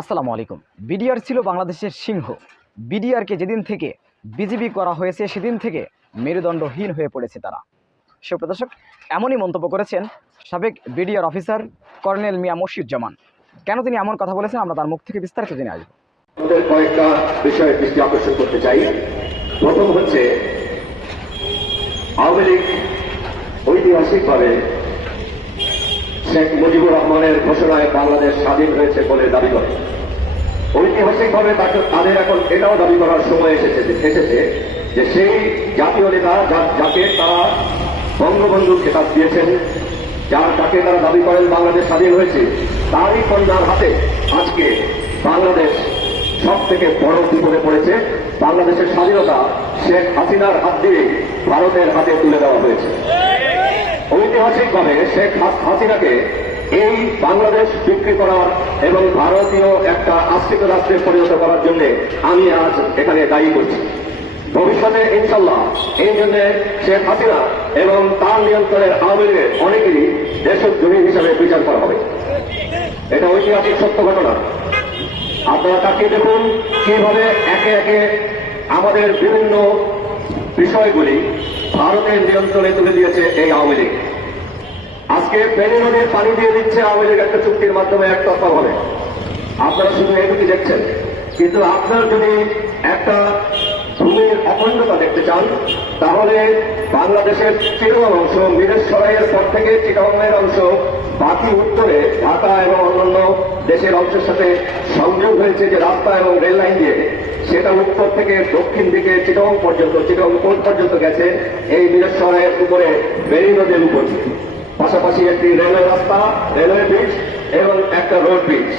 আসসালামু আলাইকুম। বিডিআর ছিল বাংলাদেশের সিংহ। বিডিআরকে যেদিন থেকে বিজিবি করা হয়েছে, সেদিন থেকে মেরুদণ্ডহীন হয়ে পড়েছে তারা। সুপ্রদর্শক এমনই মন্তব্য করেছেন সাবেক BDR officer colonel Miah Mashiuzzaman. কেন তিনি এমন কথা বলেছেন, আমরা তার মুখ থেকে বিস্তারিত জেনে আসব। কয়েকটা বিষয়ে দৃষ্টি আকর্ষণ করতে চাই। প্রথম হচ্ছে, আওয়ামী লীগ ঐতিহাসিকভাবে শেখ মুজিবুর রহমানের ঘোষণায় বাংলাদেশ স্বাধীন হয়েছে বলে দাবি করে। ঐতিহাসিকভাবে তাকে তাদের এখন এটাও দাবি করার সময় এসেছে এসেছে যে সেই জাতীয় নেতা যাকে তারা বঙ্গবন্ধু খেতাব দিয়েছেন, যার যাকে তারা দাবি করেন বাংলাদেশ স্বাধীন হয়েছে, তারই কন্যার হাতে আজকে বাংলাদেশ সব থেকে বড় বিপদে পড়েছে। বাংলাদেশের স্বাধীনতা শেখ হাসিনার হাত দিয়ে ভারতের হাতে তুলে দেওয়া হয়েছে। ঐতিহাসিকভাবে শেখ হাস- হাসিনাকে এই বাংলাদেশ বিক্রি করার এবং ভারতীয় একটা আশ্রিত রাষ্ট্রে পরিণত করার জন্য আমি আজ এখানে দায়ী করছি। ভবিষ্যতে ইনশাল্লাহ এই জন্য শেখ হাসিনা এবং তার নিয়ন্ত্রণের আওয়ামী লীগের অনেকেরই দেশদ্রোহী হিসাবে বিচার করা হবে। এটা ঐতিহাসিক সত্য ঘটনা। আপনারা তাকিয়ে দেখুন কীভাবে একে একে আমাদের বিভিন্ন বিষয়গুলি ভারতের নিয়ন্ত্রণে তুলে দিয়েছে এই আওয়ামী লীগ। আজকে ফেনী নদীর পানি দিয়ে দিচ্ছে আওয়ামী লীগ একটা চুক্তির মাধ্যমে একতরফা ভাবে। আপনারা শুধু এটুকু দেখছেন। কিন্তু আপনার যদি একটা ভূমির অখণ্ডতা দেখতে চান, তাহলে বাংলাদেশের চিরমান অংশ মিরেশ্বরাইয়ের পর থেকে চিটাঙ্গের অংশ বাকি উত্তরে ঢাকা এবং অন্যান্য দেশের অংশের সাথে সংযোগ হয়েছে যে রাস্তা এবং রেল লাইন দিয়ে। সেটা উত্তর থেকে দক্ষিণ দিকে চিটং পর্যন্ত চিটং কোর্ট পর্যন্ত গেছে, এই মিরেশ্বরাইয়ের উপরে, বেরি নদীর উপর। পাশাপাশি একটি রেলওয়ে রাস্তা রেলওয়ে ব্রিজ এবং একটা রোড ব্রিজ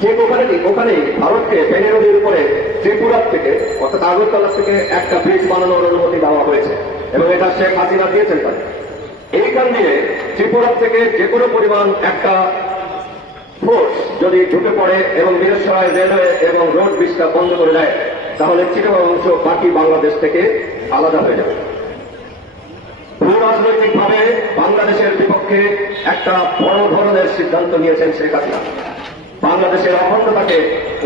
ঠিক ওখানে ওখানে ভারতকে ফেনী নদীর উপরে ত্রিপুরার থেকে, অর্থাৎ আগরতলা থেকে একটা ব্রিজ বানানোর অনুমতি দেওয়া হয়েছে। এবং এটা শেখ হাসিনা দিয়েছেন তাদের এইখান দিয়ে ত্রিপুরা থেকে যে কোনো পরিমাণ একটা ফোর্স যদি ঢুকে পড়ে এবং বীরেশ্বরায় রেলওয়ে এবং রোড ব্রিজটা বন্ধ করে দেয়, তাহলে চিটাগাং অংশ বাকি বাংলাদেশ থেকে আলাদা হয়ে যাবে। ভূ রাজনৈতিক ভাবে বাংলাদেশের বিপক্ষে একটা বড় ধরনের সিদ্ধান্ত নিয়েছেন শেখ হাসিনা। বাংলাদেশের অখণ্ডতাকে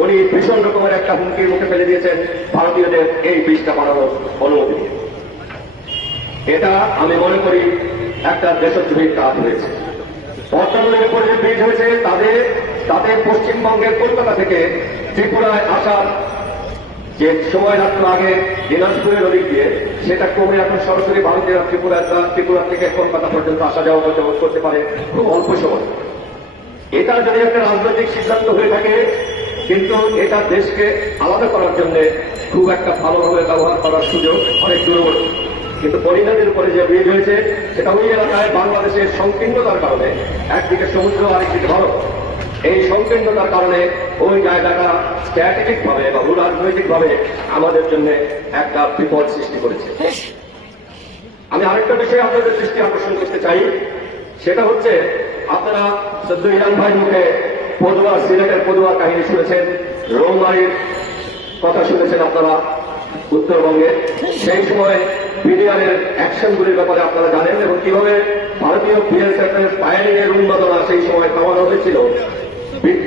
উনি ভীষণ রকমের একটা হুমকির মুখে ফেলে দিয়েছেন। ভারতীয়দের এই বীজটা বানানোর অনুমতি এটা আমি মনে করি একটা দেশদ্রোহীর কাজ হয়েছে। বর্তমানের উপরে যে ব্রিজ হয়েছে তাদের তাদের পশ্চিমবঙ্গের কলকাতা থেকে ত্রিপুরায় আসার যে সময় রাখতো আগে দিনাজপুরের ওদিক দিয়ে, সেটা কমে এখন সরাসরি ভারতীয় ত্রিপুরা ত্রিপুরা থেকে কলকাতা পর্যন্ত আসা যাওয়া করতে করতে পারে খুব অল্প সময়। এটা যদি একটা রাজনৈতিক সিদ্ধান্ত হয়ে থাকে, কিন্তু এটা দেশকে আলাদা করার জন্য খুব একটা ভালোভাবে ব্যবহার করার সুযোগ অনেক দূরবর্তী। কিন্তু পরিণতির উপরে যে ব্রিজ হয়েছে, সেটা ওই এলাকায় বাংলাদেশের সংকীর্ণতার কারণে, একদিকে সমুদ্র, আরেকদিকে ভারত এই সংকীর্ণতার কারণে ওই জায়গাটা স্ট্র্যাটেজিক ভাবে বা রাজনৈতিক ভাবে আমাদের জন্য একটা বিপদ সৃষ্টি করেছে। আমি আরেকটা বিষয়ে আপনাদের দৃষ্টি আকর্ষণ করতে চাই। সেটা হচ্ছে, আপনারা সদ্য ইরান ভাই মুখে পদুয়া, সিলেটের পদুয়া কাহিনী শুনেছেন, রৌমারির কথা শুনেছেন আপনারা উত্তরবঙ্গে। সেই সময় বিডিআরের অ্যাকশনগুলির ব্যাপারে আপনারা জানেন এবং কীভাবে ভারতীয় এর ফায়ারিং এর উন্মাদনা সেই সময় থামানো হয়েছিল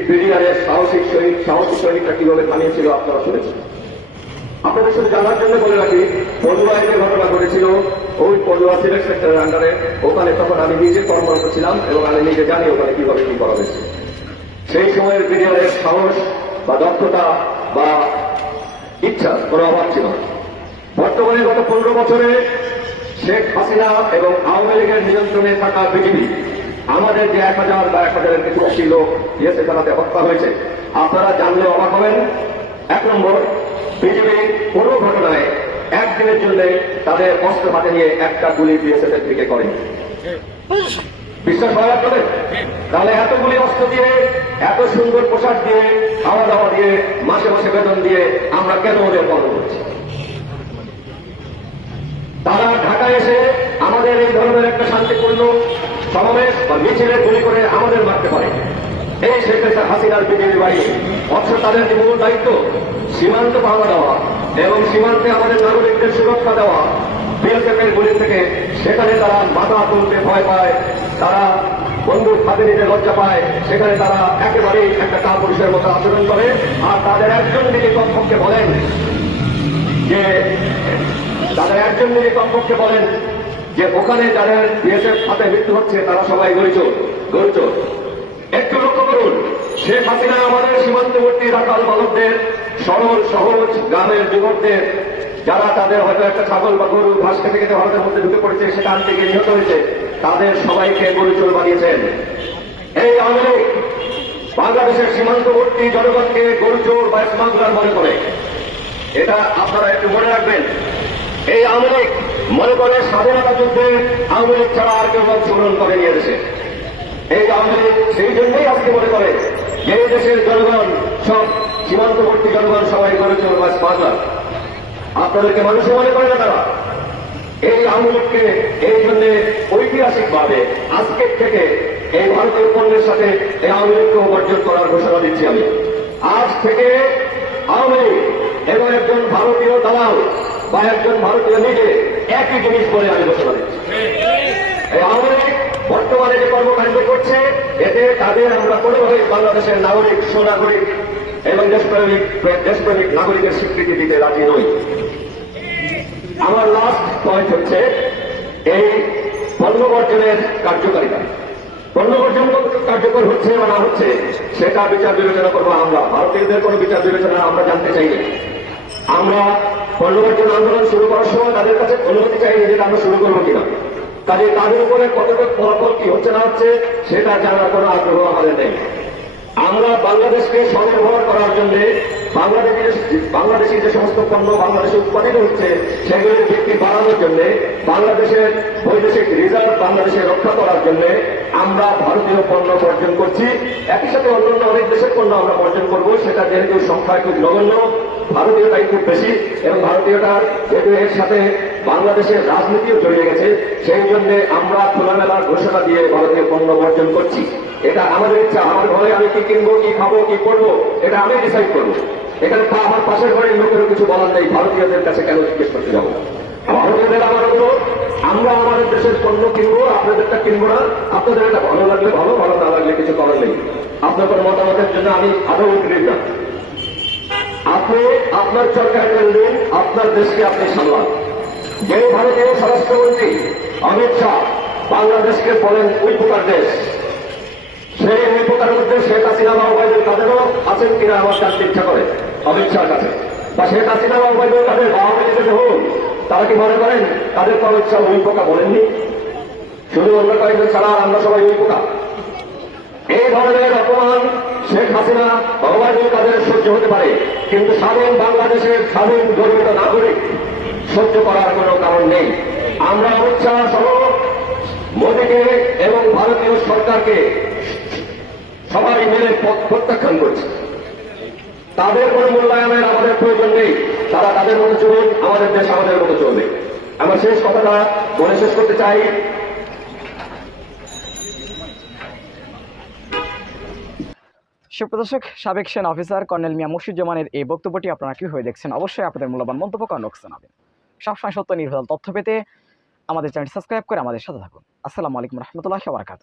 বিডিআরের সাহসিক সৈনিক, সাহসী সৈনিকরা কীভাবে থামিয়েছিল আপনারা শুনেছেন। আপনাদের শুধু জানার জন্য বলে রাখি পড়ুয়ায় যে ঘটনা ঘটেছিল। ওই পড়ুয়া সিলেক্ট সেক্টরের আন্ডারে ওখানে তখন আমি নিজে কর্মরত ছিলাম এবং আমি নিজে জানি ওখানে কীভাবে কি করা হয়েছে। সেই সময়ের বিডিআরের সাহস বা দক্ষতা বা ইচ্ছা কোনো অভাব ছিল বর্তমানে গত পনেরো বছরে শেখ হাসিনা এবং আওয়ামী লীগের নিয়ন্ত্রণে থাকা বিজেপি আমাদের যে এক হাজার বা এক হাজারের কিছু বেশি লোক ইয়েসে তারাতে হত্যা হয়েছে, আপনারা জানলে অবাক হবেন। এক নম্বর বিজেপি কোনো ঘটনায় একদিনের জন্য তাদের অস্ত্র হাতে নিয়ে একটা গুলি বিএসএফ এর দিকে করেনি বিশ্বাস হয় আপনাদের? তাহলে এতগুলি অস্ত্র দিয়ে, এত সুন্দর পোশাক দিয়ে, খাওয়া দাওয়া দিয়ে, মাসে মাসে বেতন দিয়ে আমরা কেন ওদের বন্ধ করছি? তারা ঢাকায় এসে আমাদের এই ধরনের একটা শান্তিপূর্ণ সমাবেশ বা মিছিলে গুলি করে আমাদের মারতে পারে। এই শেখ হাসিনার বিজেপি বাড়ি অথচ তাদের যে মূল দায়িত্ব, সীমান্ত পাওয়া দেওয়া এবং সীমান্তে আমাদের নাগরিকদের সুরক্ষা দেওয়া, বিএসএফের গুলি থেকে সেখানে তারা মাথা তুলতে ভয় পায়, তারা বন্দুক হাতে নিতে লজ্জা পায়, সেখানে তারা একেবারেই একটা কাপুরুষের মতো আচরণ করে। আর তাদের একজন দিকে কমপক্ষে বলেন যে তাদের একজন দিকে কমপক্ষে বলেন যে ওখানে যাদের বিএসএফ হাতে মৃত্যু হচ্ছে, তারা সবাই গরিচোর গরিচোর। একটু লক্ষ্য করুন, শেখ হাসিনা আমাদের সীমান্তবর্তী রাখাল বালকদের সরল, সহজ গ্রামের যুবকদের, যারা তাদের হয়তো একটা ছাগল বা গরু ঘাস খেতে খেতে ভারতের মধ্যে ঢুকে পড়েছে সেখান থেকে নিহত হয়েছে, তাদের সবাইকে গরিচোর বানিয়েছেন। এই আওয়ামী বাংলাদেশের সীমান্তবর্তী জনগণকে গরুচোর বা স্মাগলার মনে করে। এটা আপনারা একটু মনে রাখবেন। এই আওয়ামী লীগ মনে করে স্বাধীনতা যুদ্ধে আওয়ামী লীগ ছাড়া আর কেউ অংশগ্রহণ করে নিয়ে এই আওয়ামী লীগ সেই জন্যই আজকে মনে করে এই দেশের জনগণ সব সীমান্তবর্তী জনগণ সবাই করেছে বা স্মাগলার আপনাদেরকে মানুষে মনে করে না তারা? এই আওয়ামী লীগকে এই জন্য ঐতিহাসিকভাবে আজকের থেকে এই ভারতীয় পণ্যের সাথে এই আওয়ামী লীগকে করার ঘোষণা দিচ্ছি আমি। আজ থেকে আওয়ামী লীগ এবং একজন ভারতীয় দালাল বা একজন ভারতীয় নিজে একই জিনিস বলে আমি ঘোষণা দিচ্ছি এই বর্তমানে যে কর্মকাণ্ড করছে, এতে তাদের আমরা কোনোভাবেই বাংলাদেশের নাগরিক, সুনাগরিক এবং দেশপ্রেমিক দেশপ্রেমিক নাগরিকের স্বীকৃতি দিতে রাজি নই। আমার লাস্ট পয়েন্ট হচ্ছে এই পণ্য বর্জনের কার্যকারিতা। পণ্য বর্জন কার্যকর হচ্ছে বা না হচ্ছে, সেটা বিচার বিবেচনা করব আমরা। ভারতীয়দের কোনো বিচার বিবেচনা আমরা জানতে চাই আমরা বর্জন আন্দোলন শুরু করার সময় তাদের কাছে অনুমতি চাই যেটা আমরা শুরু করব কিনা। কাজে তাদের উপরে কতটুকু ফলাফল, কি হচ্ছে না হচ্ছে, সেটা জানার কোনো আগ্রহ আমাদের নেই। আমরা বাংলাদেশকে স্বনির্ভর করার জন্য বাংলাদেশের বাংলাদেশি যে সমস্ত পণ্য বাংলাদেশে উৎপাদিত হচ্ছে, সেগুলির বিক্রি বাড়ানোর জন্য, বাংলাদেশের বৈদেশিক রিজার্ভ বাংলাদেশে রক্ষা করার জন্য আমরা ভারতীয় পণ্য বর্জন করছি। একই সাথে অন্যান্য অনেক দেশের পণ্য আমরা বর্জন করব, সেটা যেহেতু সংখ্যায় খুব নগণ্য ভারতীয়টাই খুব বেশি। ভারতীয়টার যেহেতু এর সাথে বাংলাদেশের রাজনীতিও জড়িয়ে গেছে। সেই জন্য আমরা খোলামেলার ঘোষণা দিয়ে ভারতীয় পণ্য বর্জন করছি। এটা আমাদের ইচ্ছা। আমার ঘরে আমি কি কিনবো, কি খাব, কি করব এটা আমি ডিসাইড করব। এখানে তা আমার পাশের ঘরের লোকেরও কিছু বলার নেই। ভারতীয়দের কাছে কেন জিজ্ঞেস করতে যাব? ভারতীয়দের আমার অনুরোধ, আমরা আমাদের দেশের পণ্য কিনবো, আপনাদেরটা কিনবো না। আপনাদের এটা ভালো লাগলে ভালো ভালো না লাগলে কিছু করার নেই। আপনার কোনো মতামতের জন্য আমি আদৌ উদ্গ্রীব আপনি আপনার সরকার কেন্দ্রে আপনার দেশকে আপনি সামলান। যে ভারতীয় স্বরাষ্ট্রমন্ত্রী অমিত শাহ বাংলাদেশকে বলেন ওই প্রকার দেশ। সেই ওই প্রকার মধ্যে শেখ হাসিনা বা ওবায়দুল আছেন কিনা আমার জানতে ইচ্ছা করে, অমিত শাহর কাছে। বা শেখ হাসিনা বা বা আওয়ামী লীগের হোক, তারা কি মনে করেন তাদের তো অমিত শাহ ওই পোকা বলেননি? শুধু অন্য কয়েকজন ছাড়া আমরা সবাই ওই পোকা। এই ধরনের অপমান শেখ হাসিনা ভগবানুল কাদের সহ্য হতে পারে, কিন্তু স্বাধীন বাংলাদেশের স্বাধীন গর্বিত নাগরিক সহ্য করার কোনো কারণ নেই। আমরা উৎসাহ সহ মোদীকে এবং ভারতীয় সরকারকে সবাই মিলে পথ প্রত্যাখ্যান করছে। তাদের কোনো মূল্যায়নের আমাদের প্রয়োজন নেই, তারা তাদের মতো চলুন আমাদের দেশ আমাদের মতো চলবে। আমার শেষ কথাটা বলে শেষ করতে চাই সুপ্রদর্শক, সাবেক সেন অফিসার কর্নেল মিয়া মুর্শিদুজ্জামানের এই বক্তব্যটি আপনারা কীভাবে দেখছেন? অবশ্যই আপনাদের মূল্যবান মন্তব্য কর্ণক্স জানাবেন। সবসময় সত্য নির্ভর তথ্য পেতে আমাদের চ্যানেল সাবস্ক্রাইব করে আমাদের সাথে থাকুন। আসসালামু আলাইকুম রহমতুল্লাহ বারকাত